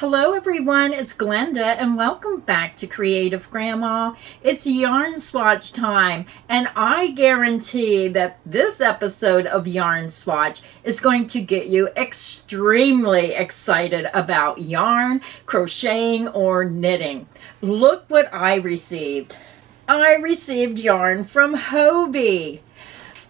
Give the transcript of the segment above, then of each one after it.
Hello everyone, it's Glenda and welcome back to Creative Grandma. It's yarn swatch time and I guarantee that this episode of Yarn Swatch is going to get you extremely excited about yarn, crocheting, or knitting. Look what I received. I received yarn from Hobbii.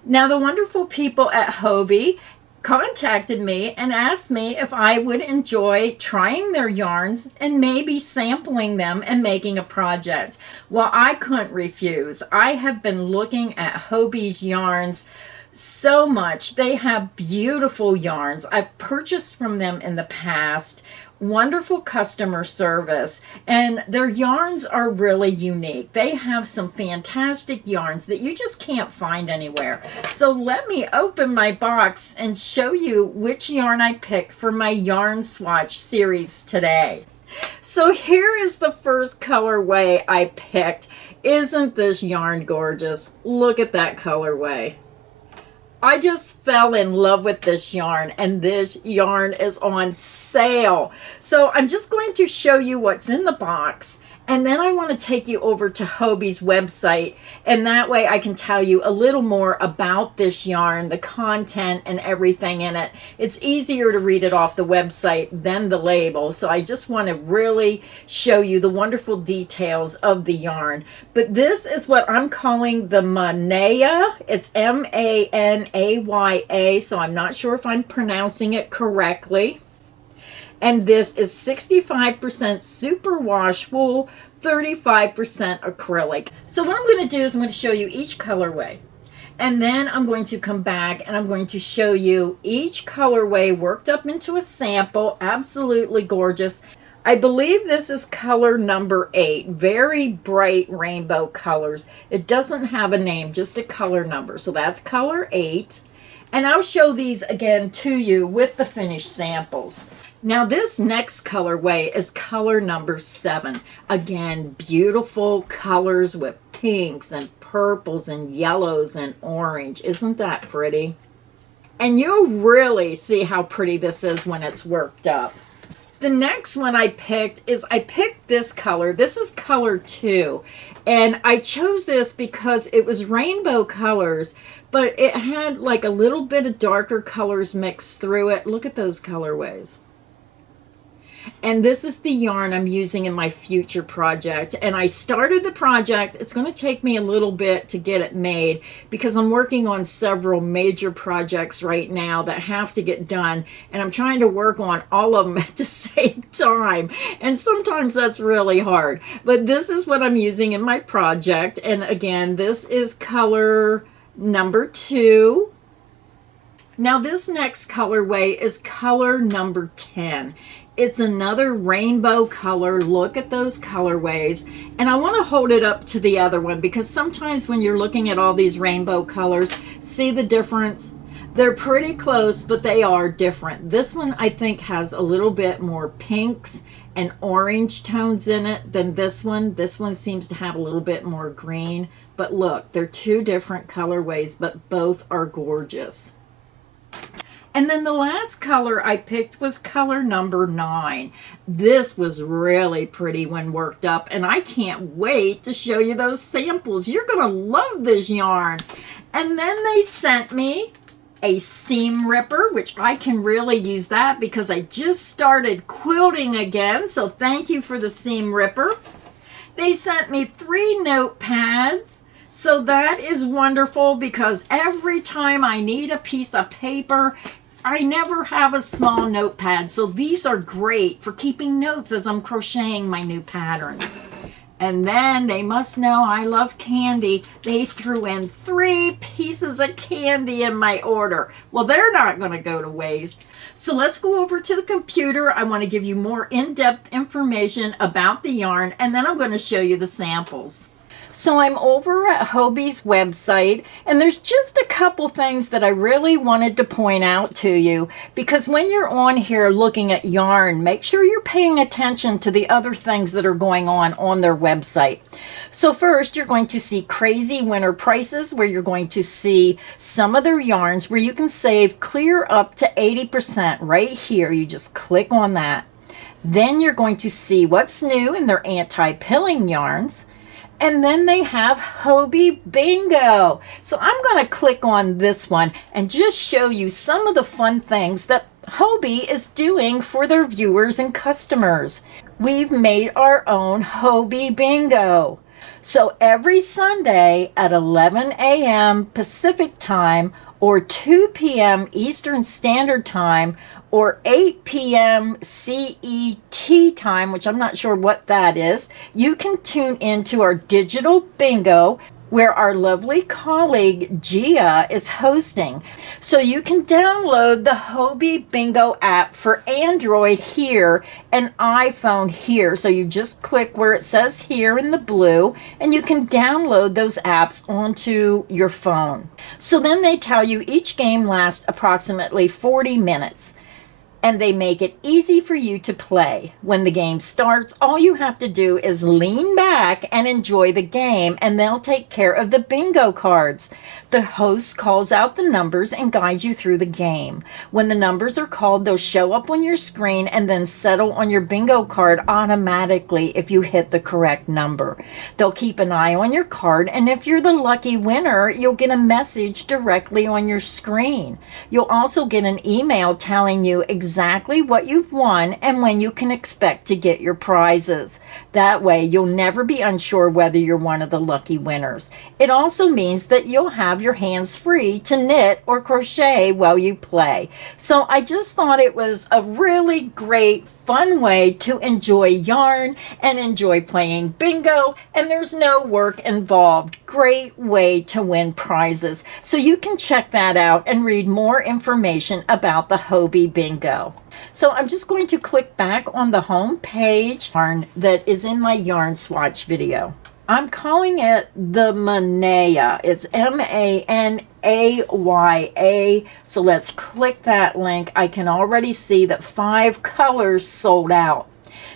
Now the wonderful people at Hobbii contacted me and asked me if I would enjoy trying their yarns and maybe sampling them and making a project. Well, I couldn't refuse. I have been looking at Hobbii's yarns so much. They have beautiful yarns. I've purchased from them in the past. Wonderful customer service, and their yarns are really unique. They have some fantastic yarns that you just can't find anywhere. So let me open my box and show you which yarn I picked for my yarn swatch series today. So here is the first colorway I picked. Isn't this yarn gorgeous? Look at that colorway. I just fell in love with this yarn, and this yarn is on sale. So I'm just going to show you what's in the box, and then I want to take you over to Hobbii's website, and that way I can tell you a little more about this yarn, the content, and everything in it. It's easier to read it off the website than the label, so I just want to really show you the wonderful details of the yarn. But this is what I'm calling the Manaya. It's Manaya, so I'm not sure if I'm pronouncing it correctly. And this is 65% superwash wool, 35% acrylic. So what I'm going to do is I'm going to show you each colorway. And then I'm going to come back and I'm going to show you each colorway worked up into a sample. Absolutely gorgeous. I believe this is color number 8. Very bright rainbow colors. It doesn't have a name, just a color number. So that's color 8. And I'll show these again to you with the finished samples. Now this next colorway is color number 7. Again, beautiful colors with pinks and purples and yellows and orange. Isn't that pretty? And you'll really see how pretty this is when it's worked up. The next one I picked this color. This is color 2. And I chose this because it was rainbow colors, but it had like a little bit of darker colors mixed through it. Look at those colorways. And this is the yarn I'm using in my future project. And I started the project. It's going to take me a little bit to get it made because I'm working on several major projects right now that have to get done. And I'm trying to work on all of them at the same time. And sometimes that's really hard. But this is what I'm using in my project. And again, this is color number 2. Now this next colorway is color number 10. It's another rainbow color. Look at those colorways. And I want to hold it up to the other one because sometimes when you're looking at all these rainbow colors, see the difference? They're pretty close, but they are different. This one I think has a little bit more pinks and orange tones in it than this one. This one seems to have a little bit more green. But look, they're two different colorways, but both are gorgeous. And then the last color I picked was color number 9. This was really pretty when worked up, and I can't wait to show you those samples. You're going to love this yarn. And then they sent me a seam ripper, which I can really use that because I just started quilting again, so thank you for the seam ripper. They sent me 3 notepads. So that is wonderful because every time I need a piece of paper, I never have a small notepad, so these are great for keeping notes as I'm crocheting my new patterns. And then they must know I love candy. They threw in 3 pieces of candy in my order. Well, they're not going to go to waste. So let's go over to the computer. I want to give you more in-depth information about the yarn, and then I'm going to show you the samples. So I'm over at Hobbii's website, and there's just a couple things that I really wanted to point out to you, because when you're on here looking at yarn, make sure you're paying attention to the other things that are going on their website. So first, you're going to see crazy winter prices, where you're going to see some of their yarns where you can save clear up to 80% right here. You just click on that. Then you're going to see what's new in their anti-pilling yarns. And then they have Hobbii Bingo. So I'm going to click on this one and just show you some of the fun things that Hobbii is doing for their viewers and customers. We've made our own Hobbii Bingo. So every Sunday at 11 a.m. Pacific time or 2 p.m. Eastern Standard Time or 8 p.m. CET time, which I'm not sure what that is, you can tune into our digital bingo where our lovely colleague Gia is hosting. So you can download the Hobbii Bingo app for Android here and iPhone here. So you just click where it says here in the blue and you can download those apps onto your phone. So then they tell you each game lasts approximately 40 minutes. And they make it easy for you to play. When the game starts, all you have to do is lean back and enjoy the game, and they'll take care of the bingo cards. The host calls out the numbers and guides you through the game. When the numbers are called, they'll show up on your screen and then settle on your bingo card automatically if you hit the correct number. They'll keep an eye on your card, and if you're the lucky winner, you'll get a message directly on your screen. You'll also get an email telling you exactly what you've won and when you can expect to get your prizes. That way, you'll never be unsure whether you're one of the lucky winners. It also means that you'll have your hands free to knit or crochet while you play. So I just thought it was a really great, fun way to enjoy yarn and enjoy playing bingo, and there's no work involved. Great way to win prizes. So you can check that out and read more information about the Hobbii Bingo. So I'm just going to click back on the home page yarn that is in my yarn swatch video. I'm calling it the Manaya. It's Manaya. So let's click that link. I can already see that 5 colors sold out.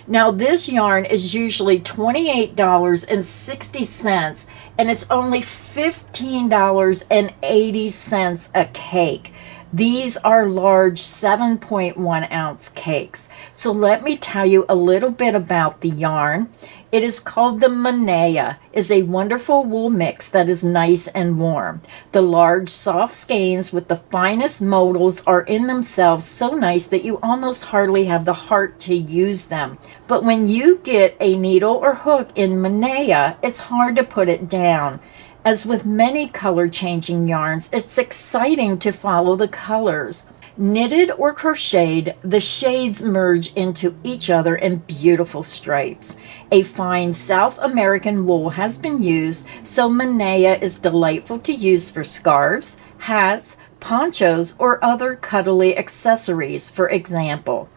Now this yarn is usually $28.60 and it's only $15.80 a cake. These are large 7.1 ounce cakes. So let me tell you a little bit about the yarn. It is called the Manaya. It's a wonderful wool mix that is nice and warm. The large soft skeins with the finest modals are in themselves so nice that you almost hardly have the heart to use them. But when you get a needle or hook in Manaya, it's hard to put it down. As with many color changing yarns, it's exciting to follow the colors. Knitted or crocheted, the shades merge into each other in beautiful stripes. A fine South American wool has been used, so Manaya is delightful to use for scarves, hats, ponchos, or other cuddly accessories, for example.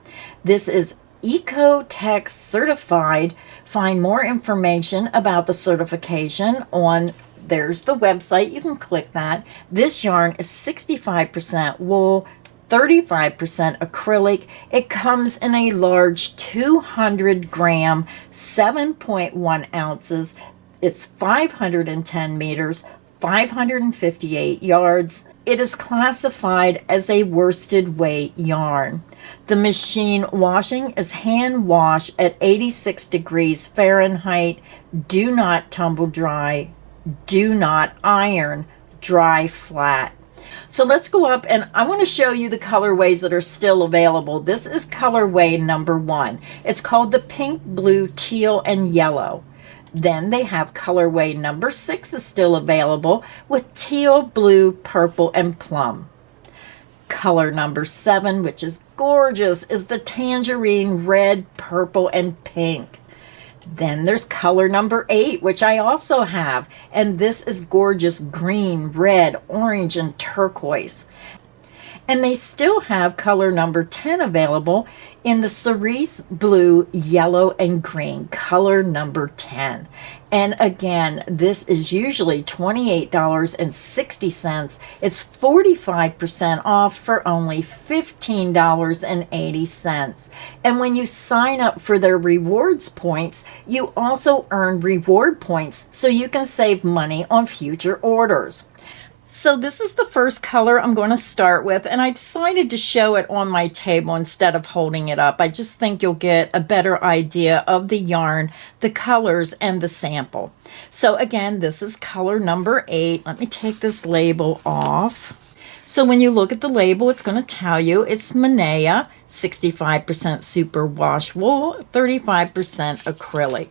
This is Ecotech certified. Find more information about the certification on there's the website. You can click that. This yarn is 65% wool, 35% acrylic. It comes in a large 200 gram, 7.1 ounces. It's 510 meters, 558 yards. It is classified as a worsted weight yarn. The machine washing is hand wash at 86 degrees Fahrenheit. Do not tumble dry. Do not iron, dry flat. So let's go up and I want to show you the colorways that are still available. This is colorway number 1. It's called the pink, blue, teal, and yellow. Then they have colorway number 6 is still available with teal, blue, purple, and plum. Color number 7, which is gorgeous, is the tangerine, red, purple, and pink. Then there's color number 8, which I also have, and this is gorgeous green, red, orange, and turquoise. And they still have color number 10 available in the cerise blue, yellow, and green, color number 10. And again, this is usually $28.60. It's 45% off for only $15.80. And when you sign up for their rewards points, you also earn reward points so you can save money on future orders. So this is the first color I'm going to start with, and I decided to show it on my table instead of holding it up. I just think you'll get a better idea of the yarn, the colors, and the sample. So again, this is color number 8. Let me take this label off. So when you look at the label, it's going to tell you it's Manaya, 65% superwash wool, 35% acrylic.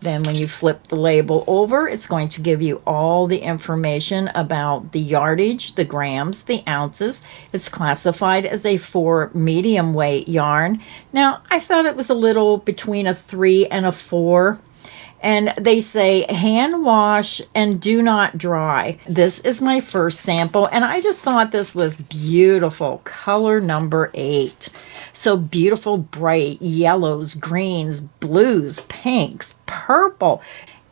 Then when you flip the label over, it's going to give you all the information about the yardage, the grams, the ounces. It's classified as a 4 medium weight yarn. Now, I thought it was a little between a 3 and a 4. And they say hand wash and do not dry. This is my first sample, and I just thought this was beautiful. Color number 8. So beautiful, bright yellows, greens, blues, pinks, purple,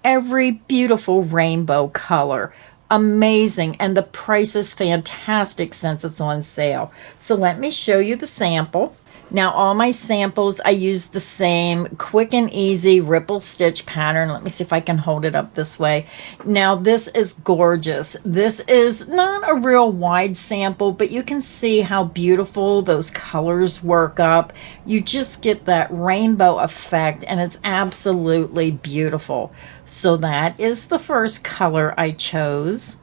every beautiful rainbow color. Amazing, and the price is fantastic since it's on sale. So let me show you the sample. Now all my samples, I use the same quick and easy ripple stitch pattern. Let me see if I can hold it up this way. Now this is gorgeous. This is not a real wide sample, but you can see how beautiful those colors work up. You just get that rainbow effect, and it's absolutely beautiful. So that is the first color I chose.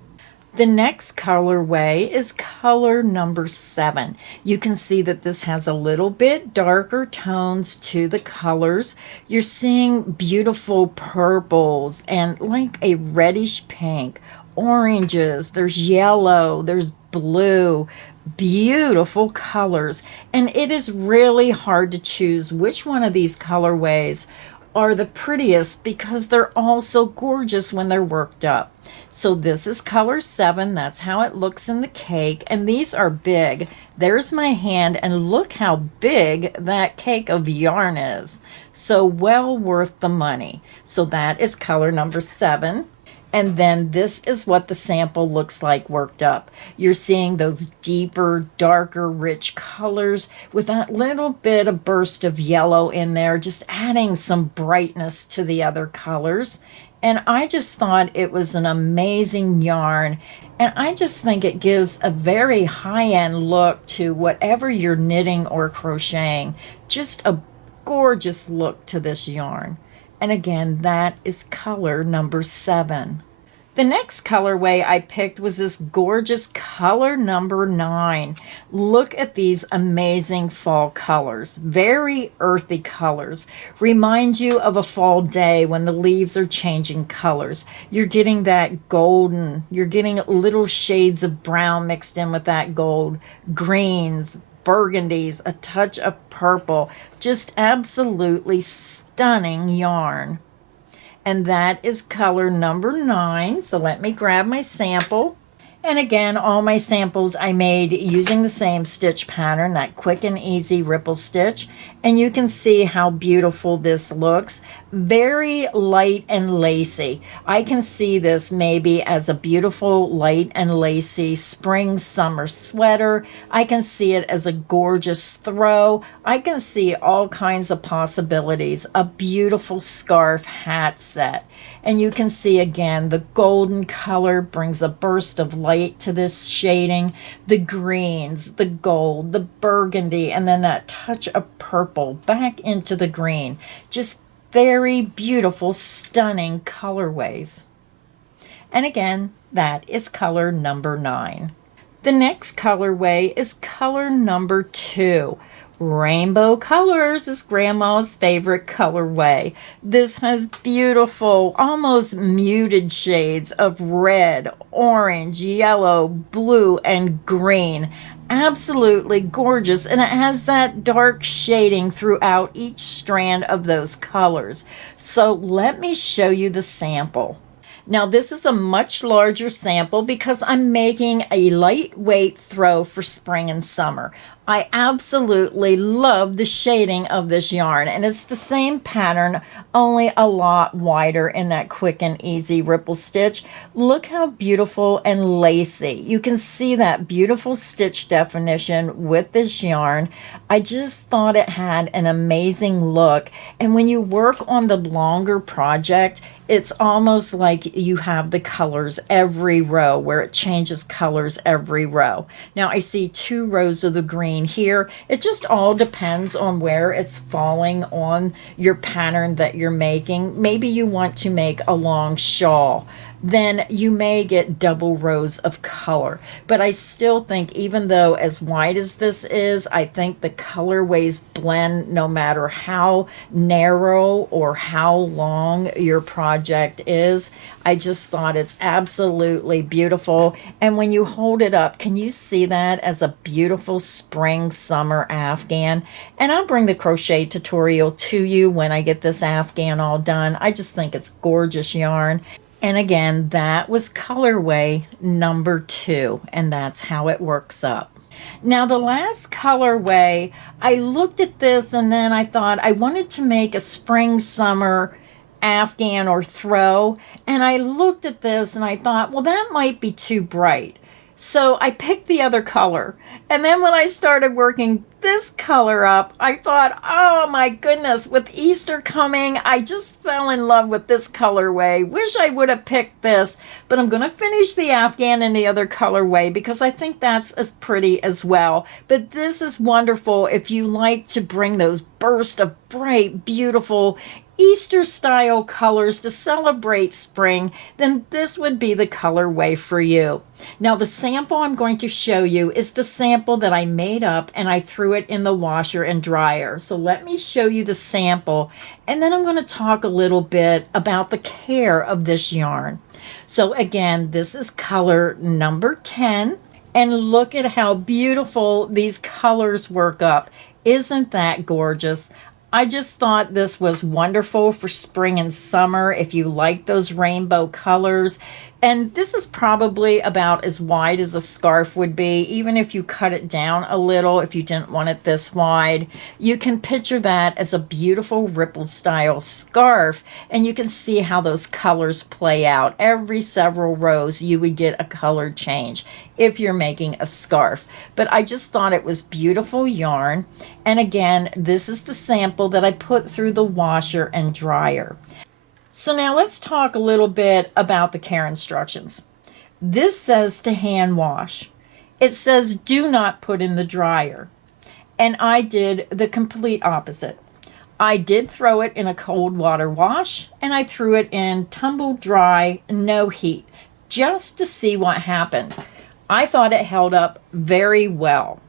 The next colorway is color number 7. You can see that this has a little bit darker tones to the colors. You're seeing beautiful purples and like a reddish pink, oranges, there's yellow, there's blue, beautiful colors. And it is really hard to choose which one of these colorways are the prettiest because they're all so gorgeous when they're worked up. So this is color 7. That's how it looks in the cake. And these are big. There's my hand, and look how big that cake of yarn is. So well worth the money. So that is color number 7. And then this is what the sample looks like worked up. You're seeing those deeper, darker, rich colors with that little bit of burst of yellow in there, just adding some brightness to the other colors. And I just thought it was an amazing yarn. And I just think it gives a very high-end look to whatever you're knitting or crocheting. Just a gorgeous look to this yarn. And again, that is color number 7. The next colorway I picked was this gorgeous color number 9. Look at these amazing fall colors. Very earthy colors. Remind you of a fall day when the leaves are changing colors. You're getting that golden. You're getting little shades of brown mixed in with that gold. Greens, burgundies, a touch of purple. Just absolutely stunning yarn. And that is color number 9. So let me grab my sample. And again, all my samples I made using the same stitch pattern, that quick and easy ripple stitch. And you can see how beautiful this looks. Very light and lacy. I can see this maybe as a beautiful light and lacy spring summer sweater. I can see it as a gorgeous throw. I can see all kinds of possibilities. A beautiful scarf hat set. And you can see again the golden color brings a burst of light to this shading. The greens, the gold, the burgundy, and then that touch of purple back into the green. Just very beautiful, stunning colorways. And again, that is color number 9. The next colorway is color number 2. Rainbow colors is Grandma's favorite colorway. This has beautiful, almost muted shades of red, orange, yellow, blue, and green. Absolutely gorgeous, and it has that dark shading throughout each strand of those colors. So let me show you the sample. Now this is a much larger sample because I'm making a lightweight throw for spring and summer. I absolutely love the shading of this yarn, and it's the same pattern, only a lot wider in that quick and easy ripple stitch. Look how beautiful and lacy. You can see that beautiful stitch definition with this yarn. I just thought it had an amazing look, and when you work on the longer project, it's almost like you have the colors every row, where it changes colors every row. Now I see 2 rows of the green here. It just all depends on where it's falling on your pattern that you're making. Maybe you want to make a long shawl, then you may get double rows of color. But I still think, even though as wide as this is, I think the colorways blend no matter how narrow or how long your project is. I just thought it's absolutely beautiful. And when you hold it up, can you see that as a beautiful spring summer afghan? And I'll bring the crochet tutorial to you when I get this afghan all done. I just think it's gorgeous yarn. And again, that was colorway number 2, and that's how it works up. Now the last colorway, I looked at this and then I thought I wanted to make a spring summer afghan or throw, and I looked at this and I thought, well, that might be too bright. So I picked the other color. And then when I started working this color up, I thought, oh my goodness, with Easter coming, I just fell in love with this colorway. Wish I would have picked this, but I'm going to finish the afghan in the other colorway because I think that's as pretty as well. But this is wonderful if you like to bring those bursts of bright, beautiful Easter style colors to celebrate spring, then this would be the colorway for you. Now the sample I'm going to show you is the sample that I made up and I threw it in the washer and dryer. So let me show you the sample, and then I'm going to talk a little bit about the care of this yarn. So again, this is color number 10, and look at how beautiful these colors work up. Isn't that gorgeous? I just thought this was wonderful for spring and summer if you like those rainbow colors. And this is probably about as wide as a scarf would be, even if you cut it down a little, if you didn't want it this wide. You can picture that as a beautiful ripple style scarf, and you can see how those colors play out. Every several rows you would get a color change if you're making a scarf. But I just thought it was beautiful yarn. And again, this is the sample that I put through the washer and dryer. So now let's talk a little bit about the care instructions. This says to hand wash. It says do not put in the dryer. And I did the complete opposite. I did throw it in a cold water wash, and I threw it in tumble dry, no heat, just to see what happened. I thought it held up very well.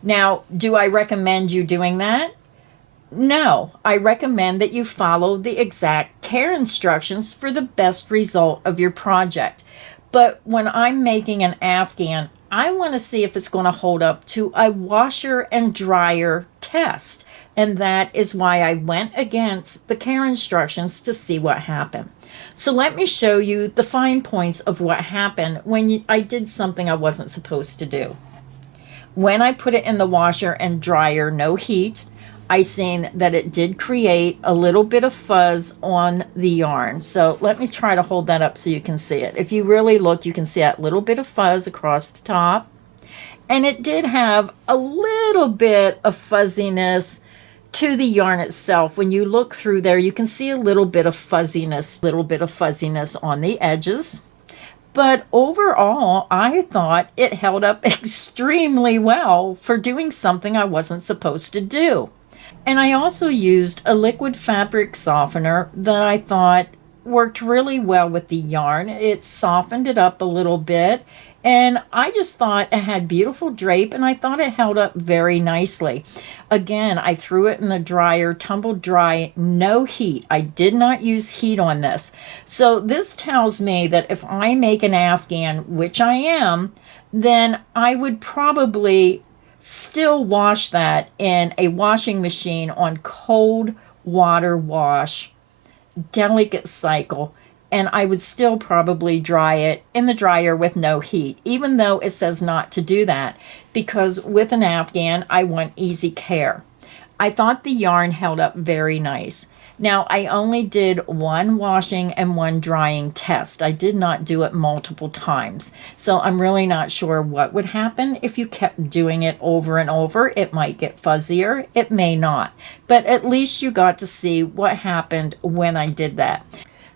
Now, do I recommend you doing that? No, I recommend that you follow the exact care instructions for the best result of your project. But when I'm making an afghan, I want to see if it's going to hold up to a washer and dryer test. And that is why I went against the care instructions to see what happened. So let me show you the fine points of what happened when I did something I wasn't supposed to do. When I put it in the washer and dryer, no heat, I seen that it did create a little bit of fuzz on the yarn. So let me try to hold that up so you can see it. If you really look, you can see that little bit of fuzz across the top. And it did have a little bit of fuzziness to the yarn itself. When you look through there, you can see a little bit of fuzziness on the edges. But overall, I thought it held up extremely well for doing something I wasn't supposed to do. And I also used a liquid fabric softener that I thought worked really well with the yarn. It softened it up a little bit, and I just thought it had beautiful drape, and I thought it held up very nicely. Again, I threw it in the dryer, tumbled dry, no heat. I did not use heat on this. So this tells me that if I make an afghan, which I am, then I would probably still wash that in a washing machine on cold water wash, delicate cycle, and I would still probably dry it in the dryer with no heat, even though it says not to do that, because with an afghan, I want easy care. I thought the yarn held up very nice. Now, I only did one washing and one drying test. I did not do it multiple times. So I'm really not sure what would happen if you kept doing it over and over. It might get fuzzier. It may not. But at least you got to see what happened when I did that.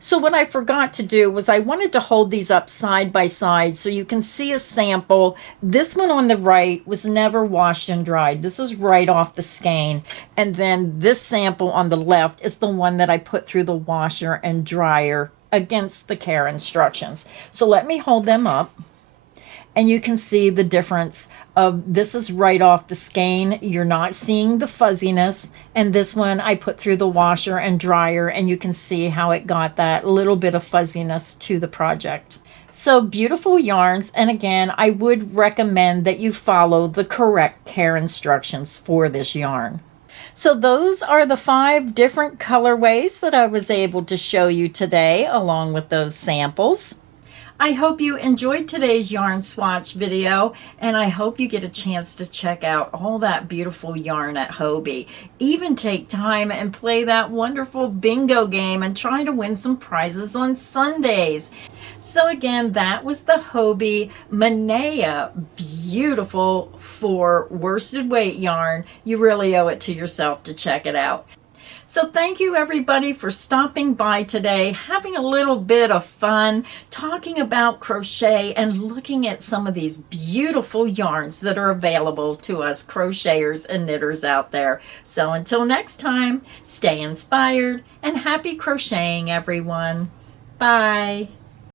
So what I forgot to do was I wanted to hold these up side by side so you can see a sample. This one on the right was never washed and dried. This is right off the skein. And then this sample on the left is the one that I put through the washer and dryer against the care instructions. So let me hold them up. And you can see the difference of this is right off the skein. You're not seeing the fuzziness. And this one I put through the washer and dryer, and you can see how it got that little bit of fuzziness to the project. So beautiful yarns. And again, I would recommend that you follow the correct care instructions for this yarn. So those are the 5 different colorways that I was able to show you today, along with those samples. I hope you enjoyed today's yarn swatch video, and I hope you get a chance to check out all that beautiful yarn at Hobbii. Even take time and play that wonderful bingo game and try to win some prizes on Sundays. So again, that was the Hobbii Manaya beautiful 4 worsted weight yarn. You really owe it to yourself to check it out. So thank you everybody for stopping by today, having a little bit of fun, talking about crochet and looking at some of these beautiful yarns that are available to us crocheters and knitters out there. So until next time, stay inspired and happy crocheting, everyone. Bye.